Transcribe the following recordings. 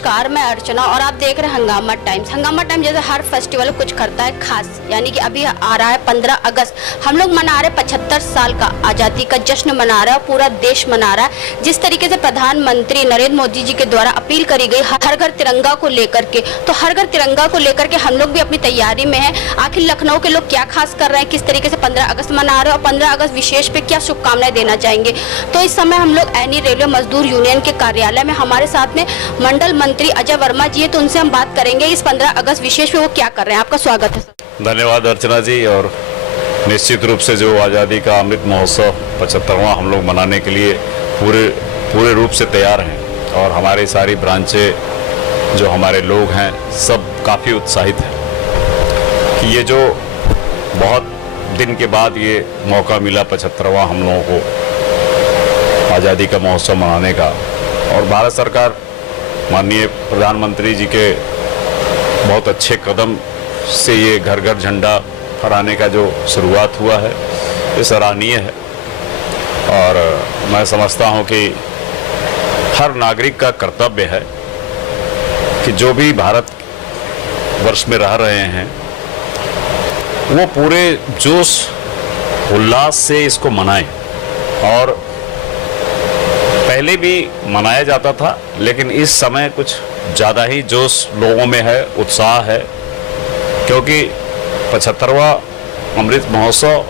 नमस्कार, मैं अर्चना और आप देख रहे हैं हंगामा टाइम्स। हंगामा टाइम्स जैसे हर फेस्टिवल कुछ करता है खास, यानी कि अभी आ रहा है 15 अगस्त। हम लोग मना रहे 75 साल का आज़ादी का जश्न मना रहा है, पूरा देश मना रहा है। जिस तरीके से प्रधानमंत्री नरेंद्र मोदी जी के द्वारा अपील करी गई हर घर तिरंगा को लेकर के, तो हर घर तिरंगा को लेकर के हम लोग भी अपनी तैयारी में है। आखिर लखनऊ के लोग क्या खास कर रहे हैं, किस तरीके से 15 अगस्त मना रहे हैं और 15 अगस्त विशेष पे क्या शुभकामनाएं देना चाहेंगे। तो इस समय हम लोग एनी रेलवे मजदूर यूनियन के कार्यालय में, हमारे साथ में मंडल मंत्री अजय वर्मा जी है, तो उनसे हम बात करेंगे इस 15 अगस्त विशेष पे वो क्या कर रहे हैं। आपका स्वागत है सर। धन्यवाद अर्चना जी। और निश्चित रूप से जो आज़ादी का अमृत महोत्सव 75वां हम लोग मनाने के लिए पूरे रूप से तैयार हैं और हमारी सारी ब्रांचें जो हमारे लोग हैं सब काफ़ी उत्साहित हैं कि ये जो बहुत दिन के बाद ये मौका मिला 75वां हम लोगों को आज़ादी का महोत्सव मनाने का, और भारत सरकार माननीय प्रधानमंत्री जी के बहुत अच्छे कदम से ये घर घर झंडा फहराने का जो शुरुआत हुआ है ये सराहनीय है। और मैं समझता हूँ कि हर नागरिक का कर्तव्य है कि जो भी भारत वर्ष में रह रहे हैं वो पूरे जोश उल्लास से इसको मनाएं। और पहले भी मनाया जाता था, लेकिन इस समय कुछ ज़्यादा ही जोश लोगों में है, उत्साह है, क्योंकि 75वां अमृत महोत्सव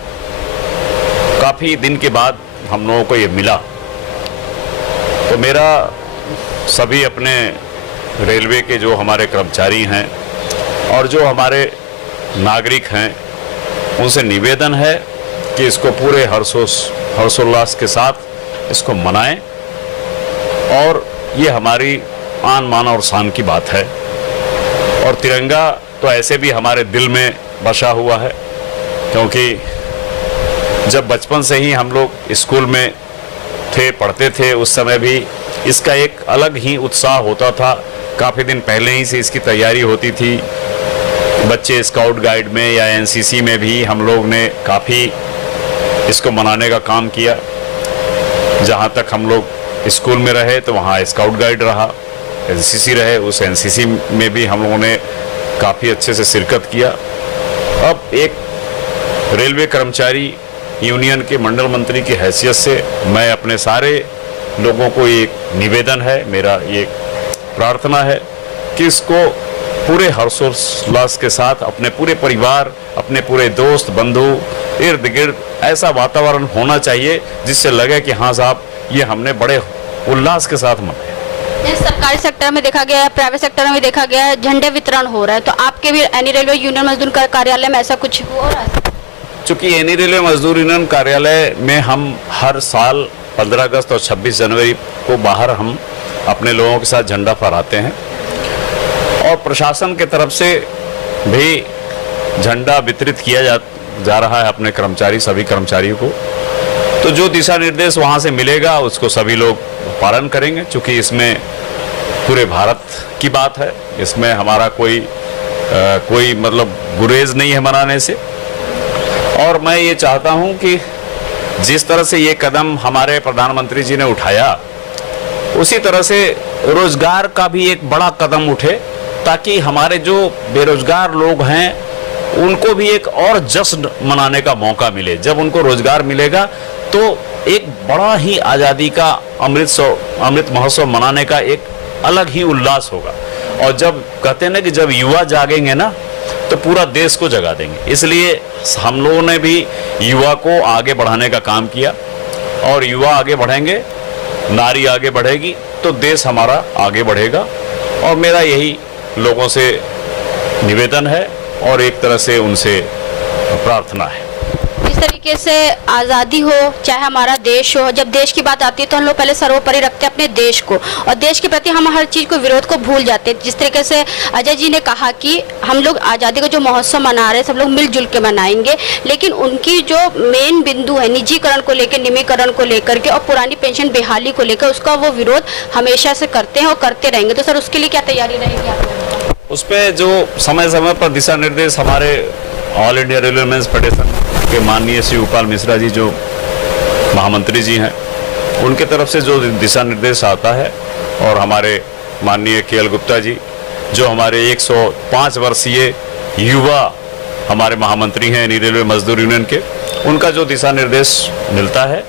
काफ़ी दिन के बाद हम लोगों को ये मिला। तो मेरा सभी अपने रेलवे के जो हमारे कर्मचारी हैं और जो हमारे नागरिक हैं उनसे निवेदन है कि इसको पूरे हर्षोल्लास के साथ इसको मनाएं। और ये हमारी आन मान और शान की बात है। और तिरंगा तो ऐसे भी हमारे दिल में बसा हुआ है, क्योंकि जब बचपन से ही हम लोग स्कूल में थे, पढ़ते थे, उस समय भी इसका एक अलग ही उत्साह होता था। काफ़ी दिन पहले ही से इसकी तैयारी होती थी। बच्चे स्काउट गाइड में या एनसीसी में भी हम लोग ने काफ़ी इसको मनाने का काम किया। जहाँ तक हम लोग स्कूल में रहे तो वहाँ स्काउट गाइड रहा, एनसीसी रहे, उस एनसीसी में भी हम लोगों ने काफ़ी अच्छे से शिरकत किया। अब एक रेलवे कर्मचारी यूनियन के मंडल मंत्री की हैसियत से मैं अपने सारे लोगों को एक निवेदन है, मेरा ये प्रार्थना है कि इसको पूरे हर्षोल्लास के साथ अपने पूरे परिवार, अपने पूरे दोस्त बंधु इर्द गिर्द ऐसा वातावरण होना चाहिए जिससे लगे कि हाँ साहब ये हमने बड़े उल्लास के साथ मनाया। सरकारी सेक्टर में देखा गया है, प्राइवेट सेक्टर में देखा गया है, झंडे वितरण हो रहा है, तो आपके भी एनी रेलवे यूनियन मजदूर कार्यालय में ऐसा कुछ हो रहा है? चूँकि एनी रेलवे मजदूर यूनियन कार्यालय में हम हर साल 15 अगस्त और 26 जनवरी को बाहर हम अपने लोगों के साथ झंडा फहराते हैं और प्रशासन के तरफ से भी झंडा वितरित किया जा रहा है अपने कर्मचारी, सभी कर्मचारियों को। तो जो दिशा निर्देश वहाँ से मिलेगा उसको सभी लोग पालन करेंगे, क्योंकि इसमें पूरे भारत की बात है, इसमें हमारा कोई मतलब गुरेज नहीं है मनाने से। और मैं ये चाहता हूँ कि जिस तरह से ये कदम हमारे प्रधानमंत्री जी ने उठाया उसी तरह से रोजगार का भी एक बड़ा कदम उठे, ताकि हमारे जो बेरोजगार लोग हैं उनको भी एक और जश्न मनाने का मौका मिले। जब उनको रोजगार मिलेगा तो एक बड़ा ही आज़ादी का अमृत महोत्सव मनाने का एक अलग ही उल्लास होगा। और जब कहते हैं ना कि जब युवा जागेंगे ना तो पूरा देश को जगा देंगे। इसलिए हम लोगों ने भी युवा को आगे बढ़ाने का काम किया, और युवा आगे बढ़ेंगे, नारी आगे बढ़ेगी तो देश हमारा आगे बढ़ेगा। और मेरा यही लोगों से निवेदन है और एक तरह से उनसे प्रार्थना है। इस तरीके से आज़ादी हो चाहे हमारा देश हो, जब देश की बात आती है तो हम लोग पहले सर्वोपरि रखते हैं अपने देश को, और देश के प्रति हम हर चीज़ को विरोध को भूल जाते हैं। जिस तरीके से अजय जी ने कहा कि हम लोग आज़ादी का जो महोत्सव मना रहे हैं सब लोग मिलजुल के मनाएंगे, लेकिन उनकी जो मेन बिंदु है निजीकरण को लेकर, निजीकरण को लेकर के और पुरानी पेंशन बहाली को लेकर, उसका वो विरोध हमेशा से करते हैं और करते रहेंगे। तो सर उसके लिए क्या तैयारी रहेगी आपकी? उस पर जो समय समय पर दिशा निर्देश हमारे all India railway men's federation के माननीय श्री उपाल मिश्रा जी जो महामंत्री जी हैं, उनके तरफ से जो दिशा निर्देश आता है और हमारे माननीय केएल गुप्ता जी, जो हमारे 105 वर्षीय युवा हमारे महामंत्री हैं यानी रेलवे मजदूर यूनियन के, उनका जो दिशा निर्देश मिलता है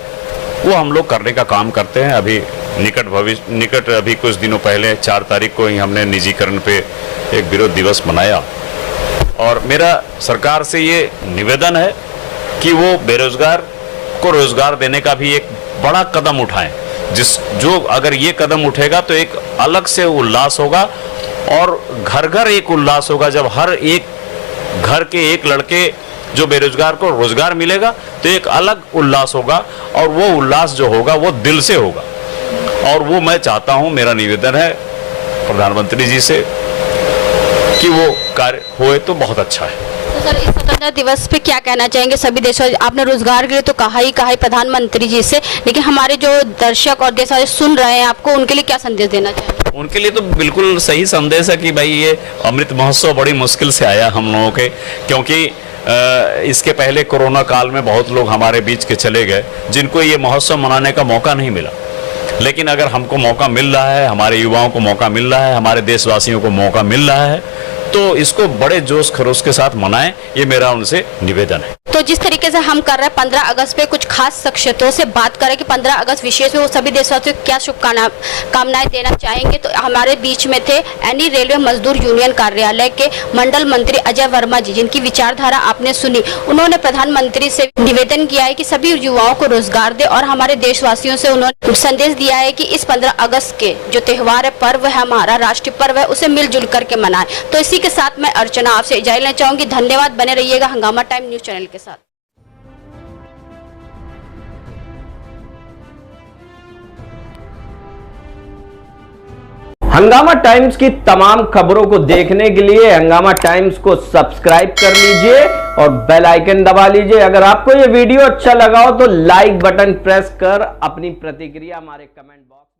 वो हम लोग करने का काम करते हैं। अभी निकट अभी कुछ दिनों पहले 4 तारीख को ही हमने निजीकरण पे एक विरोध दिवस मनाया और मेरा सरकार से ये निवेदन है कि वो बेरोजगार को रोजगार देने का भी एक बड़ा कदम उठाएं। जो अगर ये कदम उठेगा तो एक अलग से उल्लास होगा और घर घर एक उल्लास होगा। जब हर एक घर के एक लड़के जो बेरोजगार को रोजगार मिलेगा तो एक अलग उल्लास होगा और वो उल्लास जो होगा वो दिल से होगा। और वो मैं चाहता हूं, मेरा निवेदन है प्रधानमंत्री जी से कि वो कार्य होए तो बहुत अच्छा है। तो सर, इस स्वतंत्रता दिवस पे क्या कहना चाहेंगे सभी देशों? आपने रोजगार के लिए तो कहा ही प्रधानमंत्री जी से, लेकिन हमारे जो दर्शक और देशवासी सुन रहे हैं आपको, उनके लिए क्या संदेश देना चाहेंगे? उनके लिए तो बिल्कुल सही संदेश है कि भाई ये अमृत महोत्सव बड़ी मुश्किल से आया हम लोगों के, क्योंकि इसके पहले कोरोना काल में बहुत लोग हमारे बीच के चले गए जिनको ये महोत्सव मनाने का मौका नहीं मिला। लेकिन अगर हमको मौका मिल रहा है, हमारे युवाओं को मौका मिल रहा है, हमारे देशवासियों को मौका मिल रहा है, तो इसको बड़े जोश खरोश के साथ मनाएं, ये मेरा उनसे निवेदन है। तो जिस तरीके से हम कर रहे हैं 15 अगस्त पे कुछ खास शख्सियतों से बात करें कि 15 अगस्त विशेष में वो सभी देशवासियों को क्या शुभकामनाएं देना चाहेंगे, तो हमारे बीच में थे एनी रेलवे मजदूर यूनियन कार्यालय के मंडल मंत्री अजय वर्मा जी, जिनकी विचारधारा आपने सुनी। उन्होंने प्रधानमंत्री से निवेदन किया है कि सभी युवाओं को रोजगार दे और हमारे देशवासियों से उन्होंने संदेश दिया है कि इस 15 अगस्त के जो त्योहार है, पर्व है, हमारा राष्ट्रीय पर्व है, उसे मिलजुल करके मनाएं। तो इसी के साथ मैं अर्चना आपसे इजाजत लेना चाहूंगी। धन्यवाद, बने रहिएगा हंगामा टाइम न्यूज चैनल के साथ। हंगामा टाइम्स की तमाम खबरों को देखने के लिए हंगामा टाइम्स को सब्सक्राइब कर लीजिए और बेल आइकन दबा लीजिए। अगर आपको यह वीडियो अच्छा लगा हो तो लाइक बटन प्रेस कर अपनी प्रतिक्रिया हमारे कमेंट बॉक्स